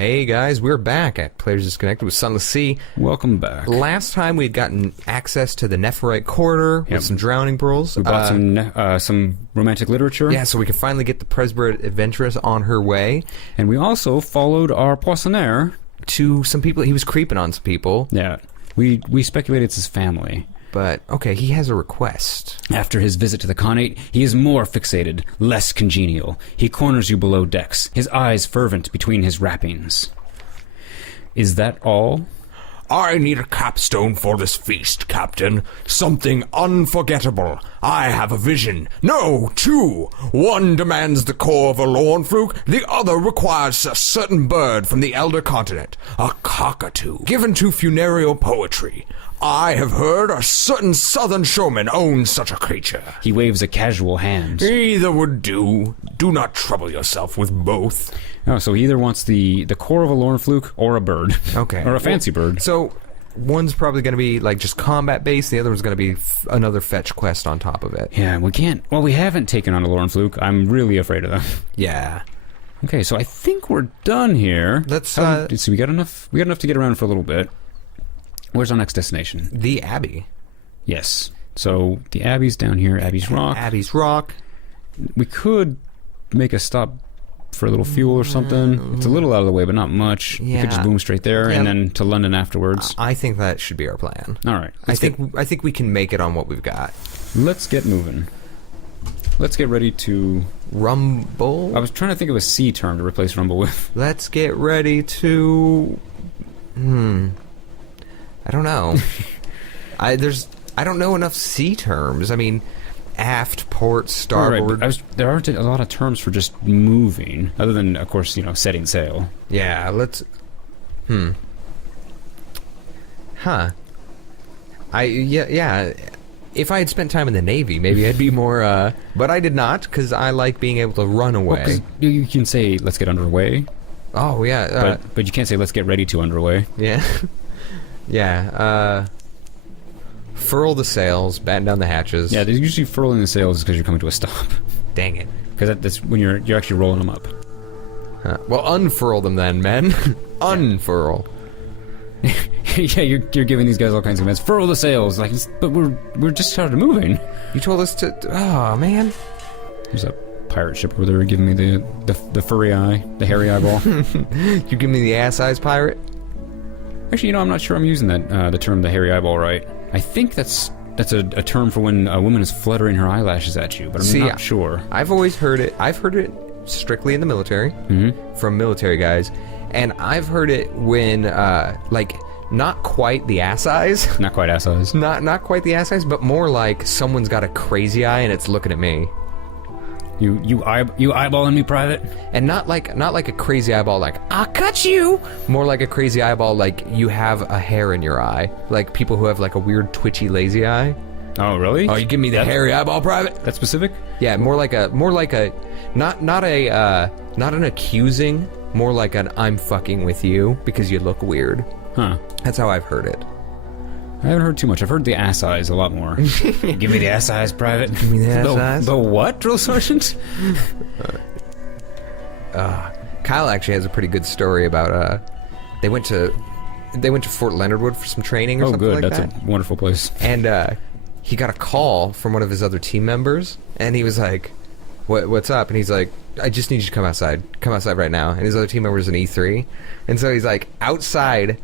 Hey guys, we're back at Players Disconnected with Sunless Sea. Welcome back. Last time we had gotten access to the Nephirite corridor with some drowning pearls. We bought some romantic literature. Yeah, so we could finally get the Presbyterate Adventuress on her way. And we also followed our poissonnaire to some people. He was creeping on some people. Yeah. We speculated it's his family. But, okay, he has a request. After his visit to the Khanate, he is more fixated, less congenial. He corners you below decks, his eyes fervent between his wrappings. Is that all? I need a capstone for this feast, Captain. Something unforgettable. I have a vision. No, two. One demands the core of a Lornfluke. The other requires a certain bird from the Elder Continent. A cockatoo. Given to funereal poetry. I have heard a certain southern showman owns such a creature. He waves a casual hand. Either would do. Do not trouble yourself with both. Oh, so he either wants the core of a Lornfluke or a bird. Okay. Or a fancy bird. So, one's probably going to be, like, just combat-based. The other one's going to be another fetch quest on top of it. Yeah, we can't... Well, we haven't taken on a Lornfluke. I'm really afraid of them. Yeah. Okay, so I think we're done here. Let's, so we got enough to get around for a little bit. Where's our next destination? The Abbey. Yes. So, the Abbey's down here. Abbey's Rock. Abbey's Rock. We could make a stop for a little fuel or something. It's a little out of the way, but not much. Yeah. We could just boom straight there and then to London afterwards. I think that should be our plan. All right. I think we can make it on what we've got. Let's get moving. Let's get ready to... Rumble? I was trying to think of a C term to replace rumble with. Let's get ready to... I don't know. I don't know enough sea terms. I mean, aft, port, starboard. Right, there aren't a lot of terms for just moving, other than, of course, setting sail. Yeah, let's... Huh. Yeah. If I had spent time in the Navy, maybe I'd be more, but I did not, because I like being able to run away. Well, you can say, let's get underway. Oh, yeah. But you can't say, let's get ready to underway. Yeah. Yeah, furl the sails, batten down the hatches. Yeah, there's usually furling the sails because you're coming to a stop. Dang it. Because that's when you're actually rolling them up. Well, unfurl them then, men. Unfurl. Yeah, you're giving these guys all kinds of commands. Furl the sails, but we're just started moving. You told us to. Oh man. There's a pirate ship where they were giving me the furry eye, the hairy eyeball. You give me the ass eyes pirate. Actually, I'm not sure I'm using that the term the hairy eyeball right. I think that's a term for when a woman is fluttering her eyelashes at you, but I'm not sure. I've always heard it. I've heard it strictly in the military, from military guys, and I've heard it when not quite the ass eyes. Not quite ass eyes. Not quite the ass eyes, but more like someone's got a crazy eye and it's looking at me. You eyeballing me, Private? And not like a crazy eyeball like, I'll cut you! More like a crazy eyeball like you have a hair in your eye. Like people who have like a weird twitchy lazy eye. Oh, really? Oh, you give me the hairy eyeball, Private? That's specific? Yeah, more like a not an accusing, more like an I'm fucking with you because you look weird. Huh. That's how I've heard it. I haven't heard too much. I've heard the ass eyes a lot more. Give me the ass eyes, Private. Give me the ass eyes. The what, Drill Sergeant? Kyle actually has a pretty good story about they went to Fort Leonard Wood for some training or something like that. That's a wonderful place. And he got a call from one of his other team members, and he was like, what's up? And he's like, I just need you to come outside. Come outside right now. And his other team member is an E3. And so he's like outside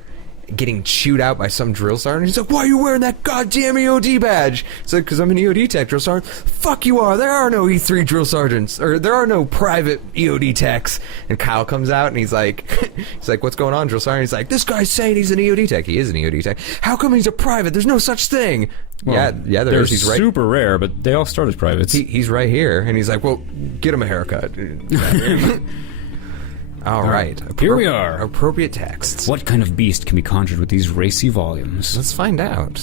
getting chewed out by some drill sergeant. He's like, why are you wearing that goddamn EOD badge? It's like, because I'm an EOD tech, drill sergeant. Fuck you are. There are no E3 drill sergeants. Or there are no private EOD techs. And Kyle comes out and he's like, what's going on, drill sergeant? He's like, this guy's saying he's an EOD tech. He is an EOD tech. How come he's a private? There's no such thing. Well, yeah, there is. He's right. Super rare, but they all start as privates. He's right here. And he's like, well, get him a haircut. All right. Here we are. Appropriate texts. What kind of beast can be conjured with these racy volumes? Let's find out.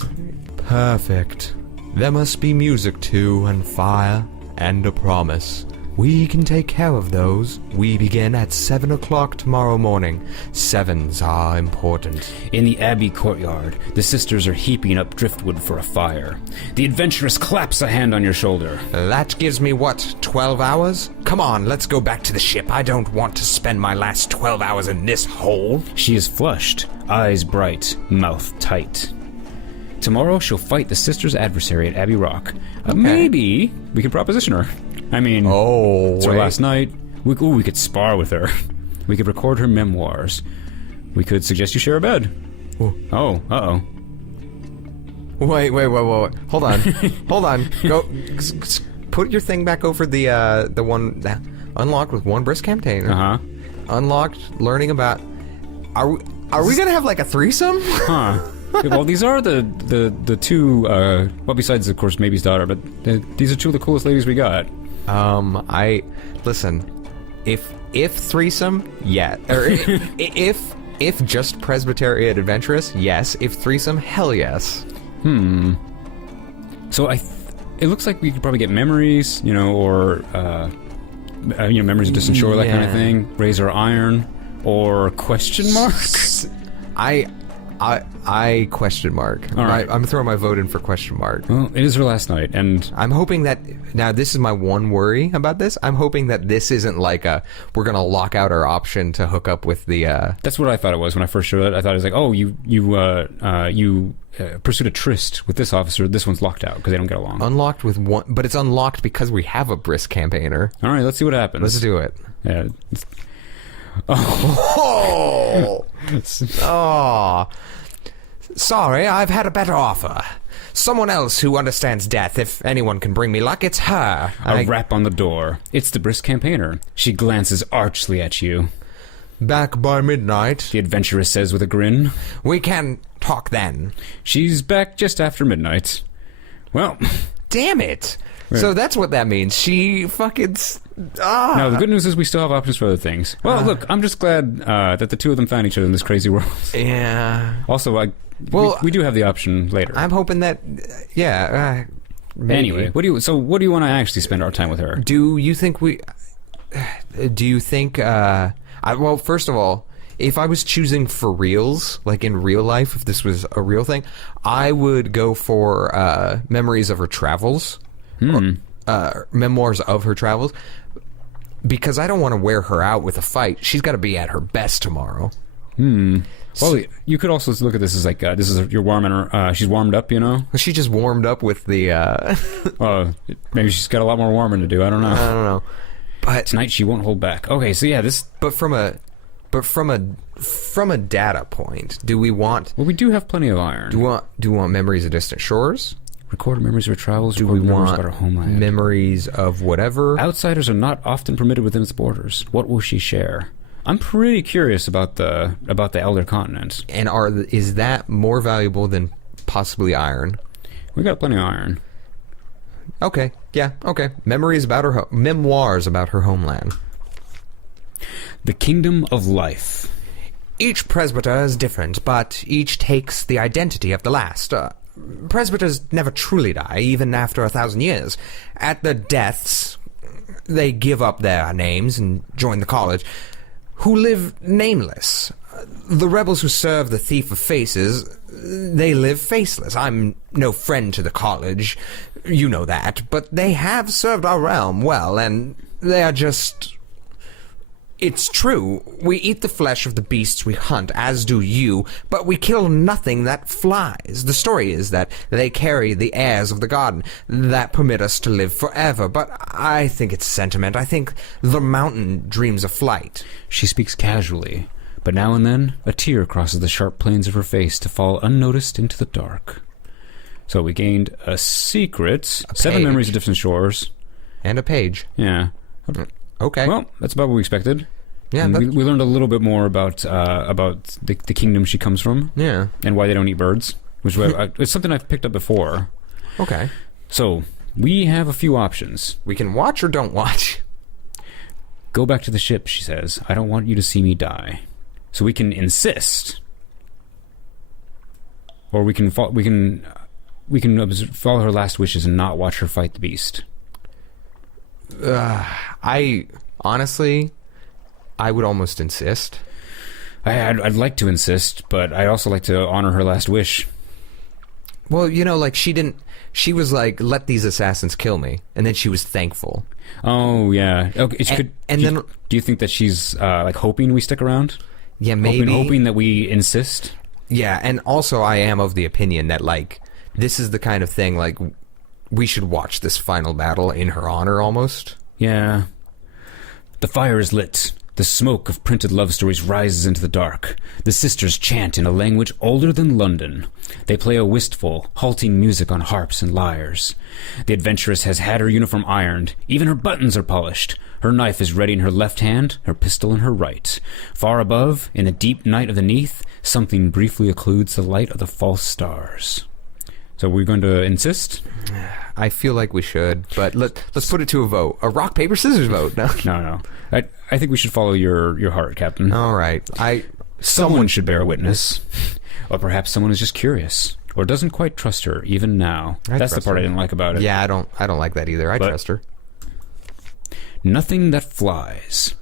Perfect. There must be music too, and fire, and a promise. We can take care of those. We begin at 7 o'clock tomorrow morning. Sevens are important. In the Abbey courtyard, the sisters are heaping up driftwood for a fire. The adventuress claps a hand on your shoulder. That gives me, what, 12 hours? Come on, let's go back to the ship. I don't want to spend my last 12 hours in this hole. She is flushed, eyes bright, mouth tight. Tomorrow she'll fight the sisters' adversary at Abbey Rock. Maybe we can proposition her. I mean, it's her last night. We could spar with her. We could record her memoirs. We could suggest you share a bed. Ooh. Oh, uh-oh. Wait. Hold on. Hold on. Go. Put your thing back over the one that unlocked with one brisk campaign. Uh-huh. Unlocked, learning about... Are we gonna have like a threesome? Huh. Well, these are the two, well, besides, of course, Maybe's daughter, but these are two of the coolest ladies we got. Listen, if threesome, yeah, or if just Presbyterate Adventuress, yes. If threesome, hell yes. So it looks like we could probably get memories, or memories of distant shore, that kind of thing. Razor iron, or question marks. I question mark. All right. I'm throwing my vote in for question mark. Well, it is her last night, and I'm hoping that... Now, this is my one worry about this. I'm hoping that this isn't like we're going to lock out our option to hook up with the... That's what I thought it was when I first showed it. I thought it was like, oh, you pursued a tryst with this officer. This one's locked out because they don't get along. Unlocked with one... But it's unlocked because we have a brisk campaigner. All right, let's see what happens. Let's do it. Yeah. Oh! Oh! Sorry, I've had a better offer. Someone else who understands death. If anyone can bring me luck, it's her. A rap on the door. It's the brisk campaigner. She glances archly at you. Back by midnight, The adventuress says with a grin. we can talk then. She's back just after midnight. Well, Damn it! Right. So that's what that means. She fucking... no, the good news is we still have options for other things. Well, look, I'm just glad that the two of them found each other in this crazy world. Yeah. Also, we do have the option later. I'm hoping that... maybe. Anyway, what do you want to actually spend our time with her? Do you think we... Do you think... well, first of all, if I was choosing for reals, like in real life, if this was a real thing, I would go for memories of her travels. Or, memoirs of her travels. Because I don't want to wear her out with a fight. She's got to be at her best tomorrow. Well, you could also look at this as like, you're warming her, she's warmed up, She just warmed up with the... maybe she's got a lot more warming to do, I don't know. I don't know. But tonight she won't hold back. Okay, so yeah, this... But from a data point, do we want... Well, we do have plenty of iron. Do we want memories of distant shores? Record memories of her travels, Do we record memories want about her homeland. memories of whatever? Outsiders are not often permitted within its borders. What will she share? I'm pretty curious about the Elder Continent. And is that more valuable than possibly iron? We got plenty of iron. Okay, yeah, okay. Memories about her... Memoirs about her homeland. The Kingdom of Life. Each presbyter is different, but each takes the identity of the last. Presbyters never truly die, even after 1,000 years. At their deaths, they give up their names and join the college, who live nameless. The rebels who serve the Thief of Faces, they live faceless. I'm no friend to the college, you know that, but they have served our realm well, and they are just... It's true. We eat the flesh of the beasts we hunt, as do you, but we kill nothing that flies. The story is that they carry the airs of the garden that permit us to live forever, but I think it's sentiment. I think the mountain dreams of flight. She speaks casually, but now and then a tear crosses the sharp planes of her face to fall unnoticed into the dark. So we gained a secret, 7 memories of distant shores. And a page. Yeah. Okay. Well, that's about what we expected. Yeah, we learned a little bit more about the kingdom she comes from. Yeah. And why they don't eat birds, which it's something I've picked up before. Okay. So we have a few options. We can watch or don't watch. Go back to the ship, she says. I don't want you to see me die. So we can insist, or we can follow her last wishes and not watch her fight the beast. I honestly, I would almost insist. I'd like to insist, but I'd also like to honor her last wish. Well, like she was like, let these assassins kill me, and then she was thankful. Oh, yeah. Okay. Do you think that she's like hoping we stick around? Yeah, maybe. Hoping that we insist? Yeah, and also I am of the opinion that, like, this is the kind of thing, like, we should watch this final battle in her honor, almost. Yeah. The fire is lit. The smoke of printed love stories rises into the dark. The sisters chant in a language older than London. They play a wistful, halting music on harps and lyres. The adventuress has had her uniform ironed. Even her buttons are polished. Her knife is ready in her left hand, her pistol in her right. Far above, in the deep night of the neath, something briefly occludes the light of the false stars. So we're going to insist? I feel like we should, but let's put it to a vote. A rock, paper, scissors vote. No. I think we should follow your heart, Captain. All right. Someone should bear witness. Or perhaps someone is just curious, or doesn't quite trust her, even now. That's the part I didn't like about it. Yeah, I don't like that either. I trust her. Nothing that flies.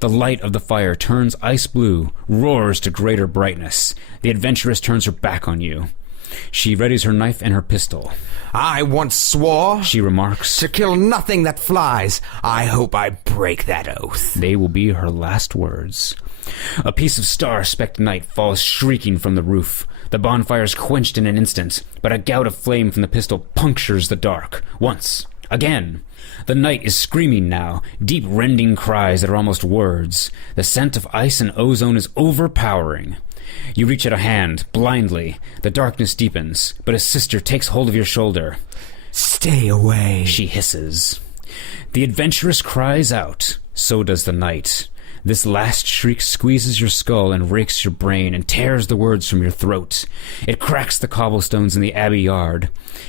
The light of the fire turns ice blue, roars to greater brightness. The adventuress turns her back on you. She readies her knife and her pistol. I once swore, she remarks, to kill nothing that flies. I hope I break that oath. They will be her last words. A piece of star-specked night falls shrieking from the roof. The bonfire is quenched in an instant, but a gout of flame from the pistol punctures the dark. Once. Again. The night is screaming now, deep rending cries that are almost words. The scent of ice and ozone is overpowering. You reach out a hand, blindly. The darkness deepens, but a sister takes hold of your shoulder. Stay away, she hisses. The adventuress cries out. So does the night. This last shriek squeezes your skull and rakes your brain and tears the words from your throat. It cracks the cobblestones in the abbey yard.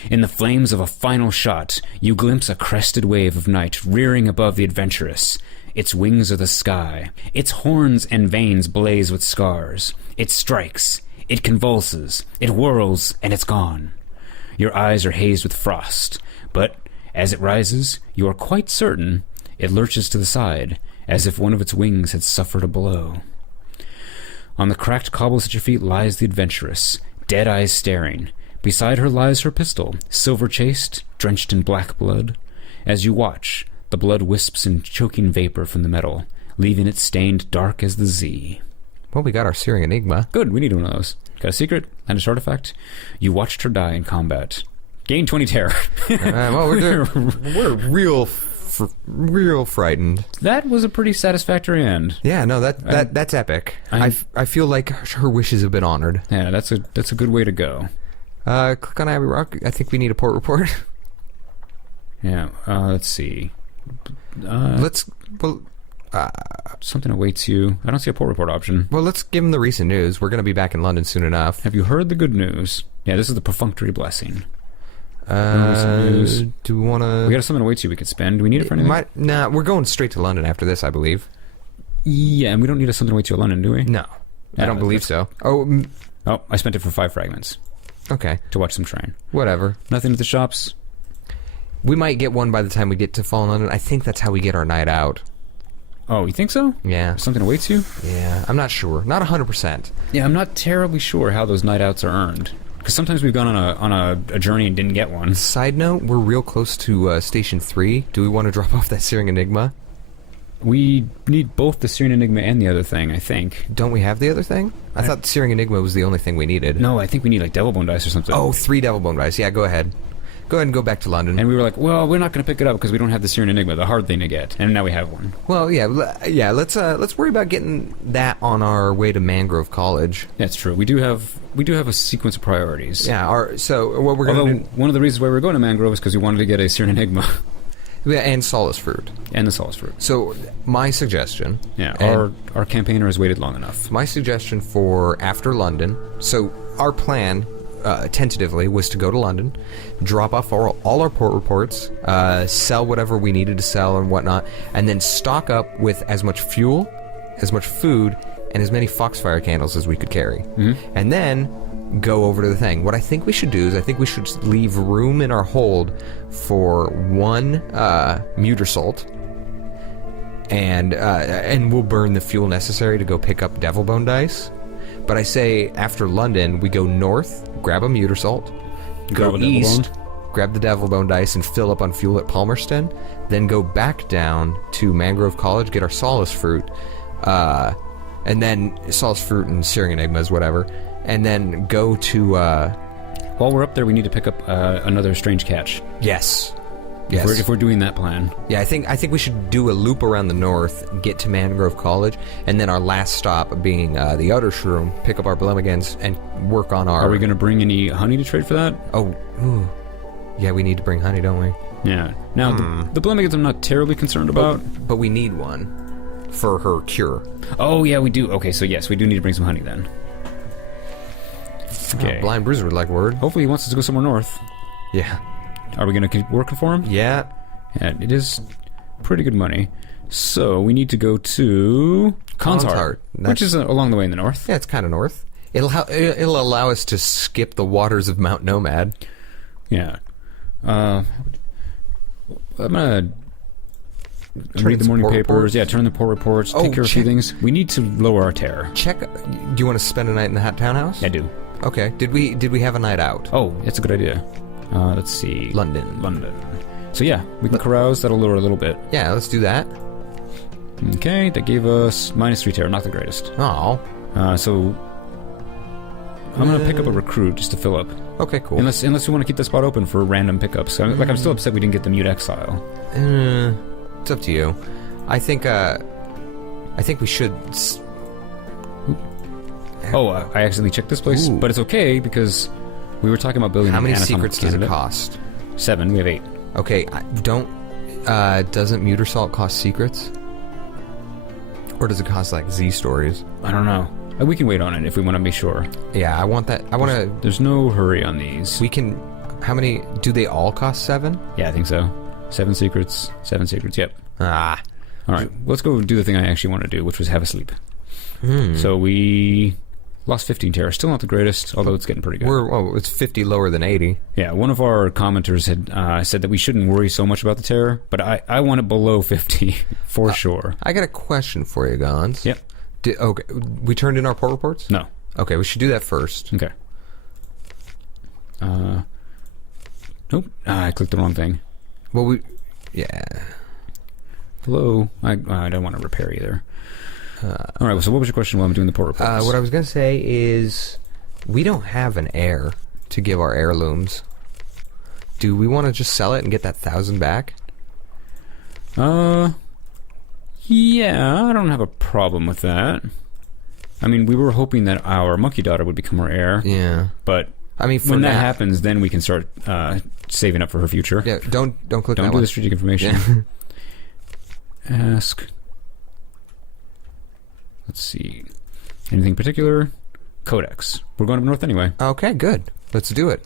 In the flames of a final shot, you glimpse a crested wave of night rearing above the adventuress. Its wings are the sky. Its horns and veins blaze with scars. It strikes. It convulses. It whirls, and it's gone. Your eyes are hazed with frost. But as it rises, you are quite certain it lurches to the side, as if one of its wings had suffered a blow. On the cracked cobbles at your feet lies the adventuress, dead eyes staring. Beside her lies her pistol, silver-chased, drenched in black blood. As you watch, the blood wisps in choking vapor from the metal, leaving it stained dark as the Z. Well, we got our Searing Enigma. Good, we need one of those. Got a secret and a artifact. You watched her die in combat. Gain 20 terror. Well, we're real frightened. That was a pretty satisfactory end. Yeah, no, that's epic. I feel like her wishes have been honored. Yeah, that's a good way to go. Click on Abbey Rock. I think we need a port report. Yeah, let's see. Something awaits you. I don't see a port report option. Well, let's give them the recent news. We're going to be back in London soon enough. Have you heard the good news? Yeah, this is the perfunctory blessing. News. Do we want to... We got something awaits you we could spend. Do we need it for anything? Nah, we're going straight to London after this, I believe. Yeah, and we don't need a something awaits you in London, do we? No. I don't believe so. Oh, I spent it for 5 fragments. Okay. To watch some train. Whatever. Nothing at the shops? We might get one by the time we get to Fallen London. I think that's how we get our night out. Oh, you think so? Yeah. Something awaits you? Yeah, I'm not sure. Not 100%. Yeah, I'm not terribly sure how those night outs are earned. Because sometimes we've gone on a journey and didn't get one. Side note, we're real close to Station 3. Do we want to drop off that Searing Enigma? We need both the Searing Enigma and the other thing, I think. Don't we have the other thing? I thought the Searing Enigma was the only thing we needed. No, I think we need like Devil Bone Dice or something. Oh, 3 Devil Bone Dice. Yeah, go ahead. Go ahead and go back to London. And we were like, well, we're not going to pick it up because we don't have the Searing Enigma, the hard thing to get. And now we have one. Well, yeah. Let's worry about getting that on our way to Mangrove College. That's true. We do have a sequence of priorities. Yeah. So what we're going to do... one of the reasons why we're going to Mangrove is because we wanted to get a Searing Enigma. Yeah, and Solace Fruit. And the Solace Fruit. So my suggestion... Yeah, our campaigner has waited long enough. My suggestion for after London... So our plan... tentatively was to go to London, drop off all our port reports, sell whatever we needed to sell and whatnot, and then stock up with as much fuel, as much food, and as many Foxfire candles as we could carry. Mm-hmm. And then go over to the thing. What I think we should do is I think we should leave room in our hold for one muter salt, and we'll burn the fuel necessary to go pick up devil bone dice. But I say after London, we go north, grab a muter salt, go east, grab the devil bone dice, and fill up on fuel at Palmerston. Then go back down to Mangrove College, get our solace fruit, and then solace fruit and searing enigmas, whatever. And then go to... While we're up there, we need to pick up another strange catch. Yes. If we're doing that plan. Yeah, I think we should do a loop around the north, get to Mangrove College, and then our last stop being the Outer Shroom, pick up our Blemigans, and work on our... Are we going to bring any honey to trade for that? Oh, ooh. Yeah, we need to bring honey, don't we? Yeah. Now, the Blemigans I'm not terribly concerned about. But we need one for her cure. Oh, yeah, we do. Okay, so yes, we do need to bring some honey then. Okay. Oh, Blind Bruiser would like word. Hopefully he wants us to go somewhere north. Yeah. Are we going to keep working for him? Yeah. Yeah, it is pretty good money. So we need to go to Consart, which is along the way in the north. Yeah, it's kind of north. It'll allow us to skip the waters of Mount Nomad. Yeah. I'm going to read the morning papers. Reports. Yeah, turn the port reports. Take care of a few things. We need to lower our terror. Check. Do you want to spend a night in the townhouse? I do. Okay. Did we have a night out? Oh, that's a good idea. Let's see. London. So yeah, we can carouse. That'll lower a little bit. Yeah, let's do that. Okay, that gave us -3 terror. Not the greatest. Oh. So I'm going to pick up a recruit just to fill up. Okay, cool. Unless we want to keep the spot open for random pickups. I'm still upset we didn't get the mute exile. It's up to you. I think we should... I accidentally checked this place, but it's okay because we were talking about building. How many secrets does it cost? 7. We have 8. Okay, doesn't Muter Salt cost secrets? Or does it cost like Z stories? I don't know. We can wait on it if we want to be sure. Yeah, I want that. There's no hurry on these. We can. How many? Do they all cost 7? Yeah, I think so. 7 secrets. 7 secrets. Yep. Ah. All right. Let's go do the thing I actually want to do, which was have a sleep. So we lost 15 terror. Still not the greatest, although it's getting pretty good. It's 50 lower than 80. Yeah, one of our commenters had said that we shouldn't worry so much about the terror, but I want it below 50 for sure. I got a question for you, Gons. Yep. Okay, we turned in our port reports? No. Okay, we should do that first. Okay. Nope. I clicked the wrong thing. Well, yeah. Hello. I don't want to repair either. All right, so what was your question while I'm doing the port reports? What I was going to say is we don't have an heir to give our heirlooms. Do we want to just sell it and get that 1,000 back? Yeah, I don't have a problem with that. I mean, we were hoping that our monkey daughter would become our heir. Yeah. But I mean, when that happens, then we can start saving up for her future. Yeah, don't click that Don't do the strategic information. Yeah. Ask. Let's see. Anything particular? Codex. We're going up north anyway. Okay, good. Let's do it.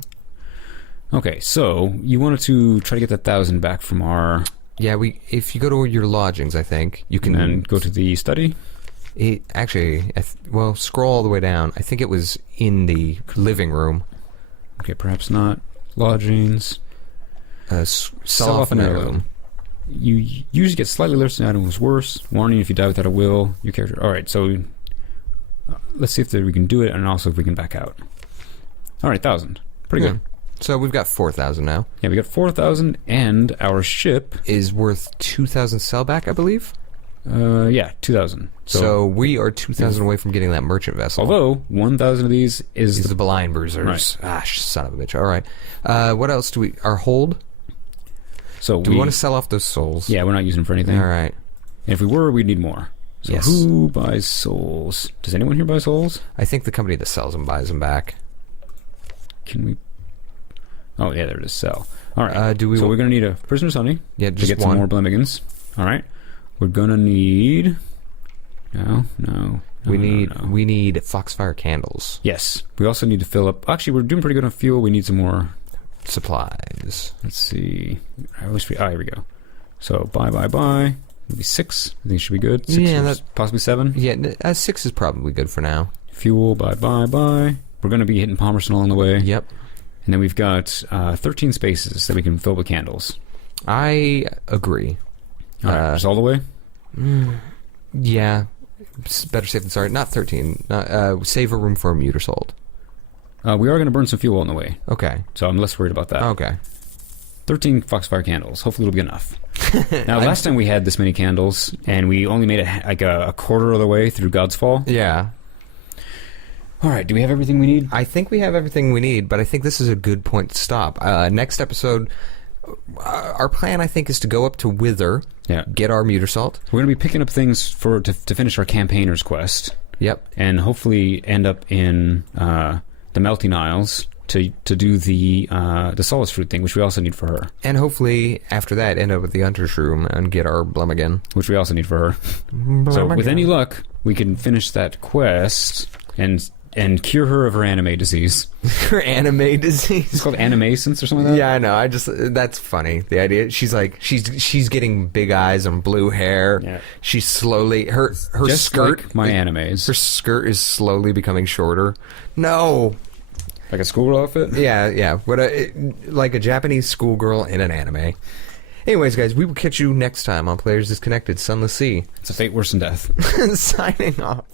Okay, so you wanted to try to get that 1,000 back from our... Yeah, if you go to your lodgings, I think, you can... And go to the study? Scroll all the way down. I think it was in the living room. Okay, perhaps not. Lodgings. Sell off an heirloom. You usually get slightly less than item was worse. Warning, if you die without a will, your character... Alright, so... let's see if we can do it, and also if we can back out. Alright, 1,000. Pretty good. So we've got 4,000 now. Yeah, we got 4,000, and our ship... is worth 2,000 sellback, I believe? Yeah, 2,000. So we are 2,000 away from getting that merchant vessel. Although, 1,000 of these is the Blind Bruisers. Right. Ah, son of a bitch. Alright. What else do we... Our hold? So do we want to sell off those souls? Yeah, we're not using them for anything. Alright. And if we were, we'd need more. So yes. Who buys souls? Does anyone here buy souls? I think the company that sells them buys them back. Can we... Oh, yeah, there it is. Sell. All right. So we're going to need a prisoner's honey. Yeah, just to get some more Blemigans. All right. We're going to need... No. We need Foxfire candles. Yes. We also need to fill up... Actually, we're doing pretty good on fuel. We need some more... supplies. Let's see. Here we go. So, buy. Maybe 6. I think it should be good. 6 yeah, that's possibly 7. Yeah, 6 is probably good for now. Fuel, buy. We're going to be hitting Palmerston along the way. Yep. And then we've got 13 spaces that we can fill with candles. I agree. All right, just all the way? Yeah. It's better safe than sorry. Not 13. Save a room for a meter sold. We are going to burn some fuel on the way. Okay. So I'm less worried about that. Okay. 13 Foxfire candles. Hopefully it'll be enough. Now, last time we had this many candles, and we only made it like a quarter of the way through God's Fall. Yeah. All right, do we have everything we need? I think we have everything we need, but I think this is a good point to stop. Next episode, our plan, I think, is to go up to Wither, get our meter salt. We're going to be picking up things to finish our campaigner's quest. Yep. And hopefully end up in the Melting Isles to do the solace fruit thing, which we also need for her. And hopefully, after that, end up at the Hunter's Room and get our Blummigan. Which we also need for her. So, with any luck, we can finish that quest and cure her of her anime disease. Her anime disease? It's called animescence or something like that? Yeah, I know. That's funny. The idea, she's like, she's getting big eyes and blue hair. Yeah. She's slowly, her just skirt. Like my animes. Her skirt is slowly becoming shorter. No. Like a schoolgirl outfit? Yeah. Like a Japanese schoolgirl in an anime. Anyways, guys, we will catch you next time on Players Disconnected, Sunless Sea. It's a fate worse than death. Signing off.